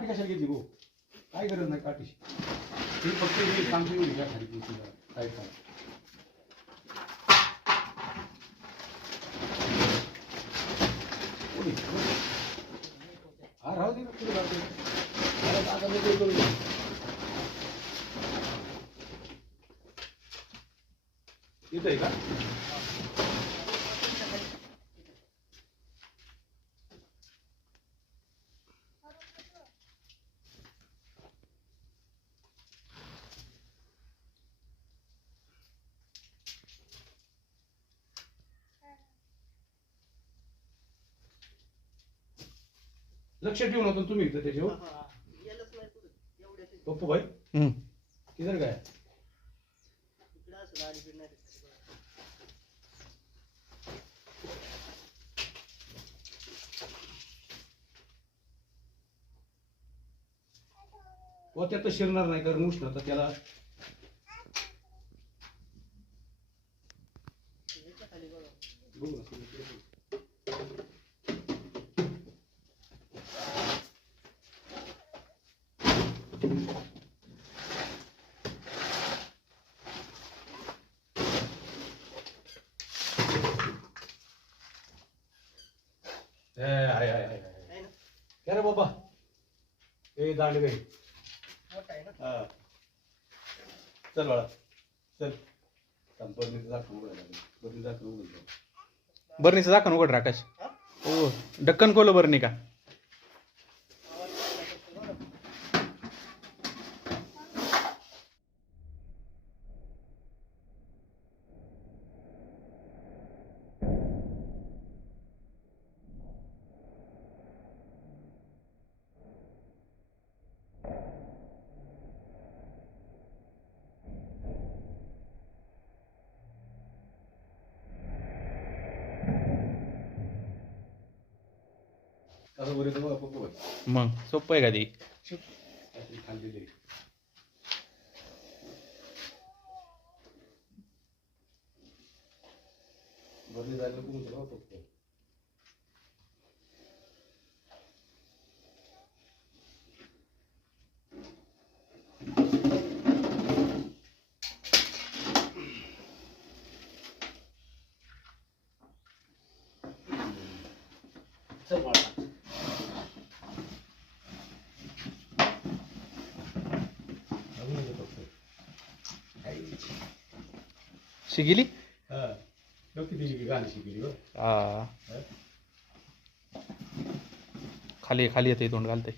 काठी कशाला घेतली गो काय गरज नाही काठीची. ती फक्त ही सांगते एवढी घ्या खाली पुढची काय काय हा राहू दे ना पुढे राहू दे. आता मी ते करून का? लक्ष ठेवून होतं तुम्ही इथं त्याच्यावर. पप्पू भाई. हम्म. किधर व त्यात शिरणार नाही कारण उष्णता त्याला ह्याच्या खाली बघा. ना, तुम्ही बघू. ए, हाय, हाय, हाय, हाय. आहे ना क्या रे बाबा ए दांड गई मोठा आहे ना हा चल बाळा चल संपर्क दाखवून उघडायला बरं दाखवून उघडलं बरणीचं दाखव उघड राकाश हा? हो डक्कन कोलो बरणी का आवाज चांगला करतो बघा. कसं बरं येतं बघा पप्पू भाई मग. सोपं आहे का ती? चल बाळा. शिकली हा? खाली खाली येते तोंड घालते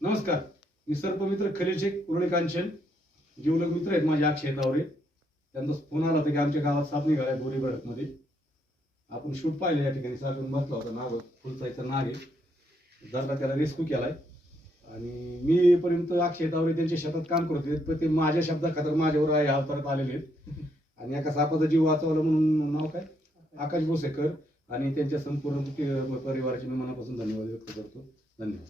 नमस्कार मी सर्पमित्र खलील शेख कांचन जीवलग मित्र आहेत माझे अक्षय तावरे त्यांचा फोन आला होता की आमच्या गावात साप निघालाय बोरी मध्ये आपण शूट पाहिलं या ठिकाणी सागून बसला होता नाग फुलचाईचा नाग आहे. जरा त्याला रेस्क्यू केलाय. आणि मी पर्यंत अक्षय तावरे त्यांच्या शेतात काम करतोय पण ते माझ्या शब्दा खातर माझ्यावर आहे परत आलेले आहेत. आणि एका सापाचा जीव वाचवला म्हणून नाव काय? आकाश भोसेकर. आणि त्यांच्या संपूर्ण परिवाराचे मी मनापासून धन्यवाद व्यक्त करतो. धन्यवाद.